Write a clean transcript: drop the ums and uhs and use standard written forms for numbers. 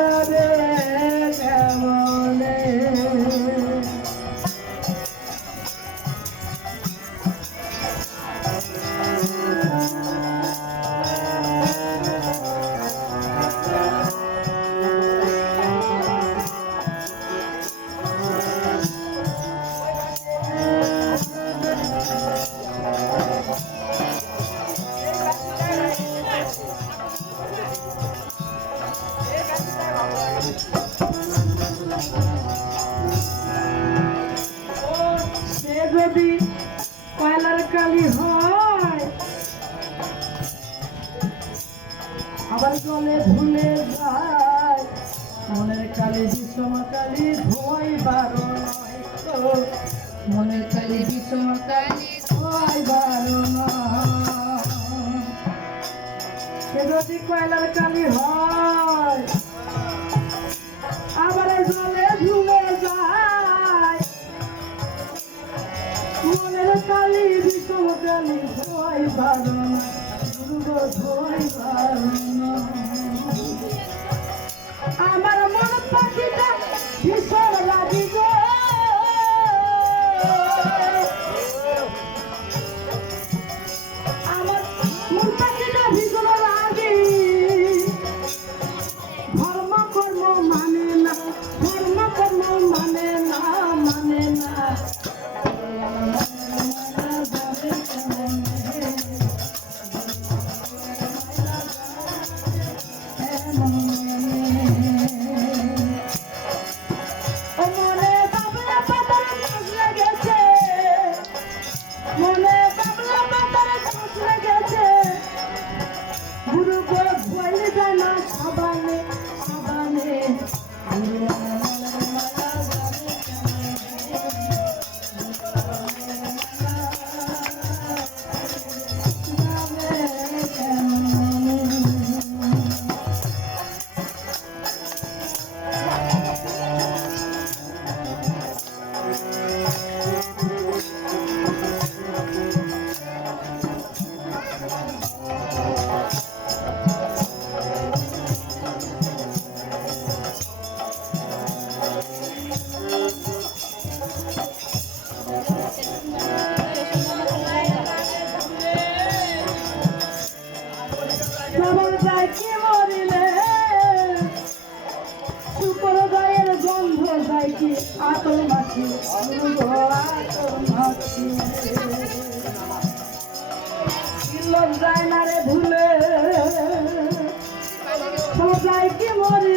যাবে কেমনে সে যদি কয়লার কালি হয় আবার জলে ভুলে যায় মনের কালি বিষম কালি ধোয়াই বারো নয় তো মনের কালি বিষম কালি ধোয়াই বারো নয় সে যদি কয়লার কালি হয় আবার জলে ভুলে যায় মনের কালি বিষম কালি ধোয়াই বারো নয় ধোয়াই বারো নয় আমার মন পাখিটা ভীষণ লাগি গো আমার মন পাখিটা ভীষণ লাগে ধর্ম কর্ম মানে না ধর্ম কর্ম মানে না মানে না গন্ধ যায় কি আতর মাছি আতর মাছি যায় না রে ভুলে সবাই কি মরি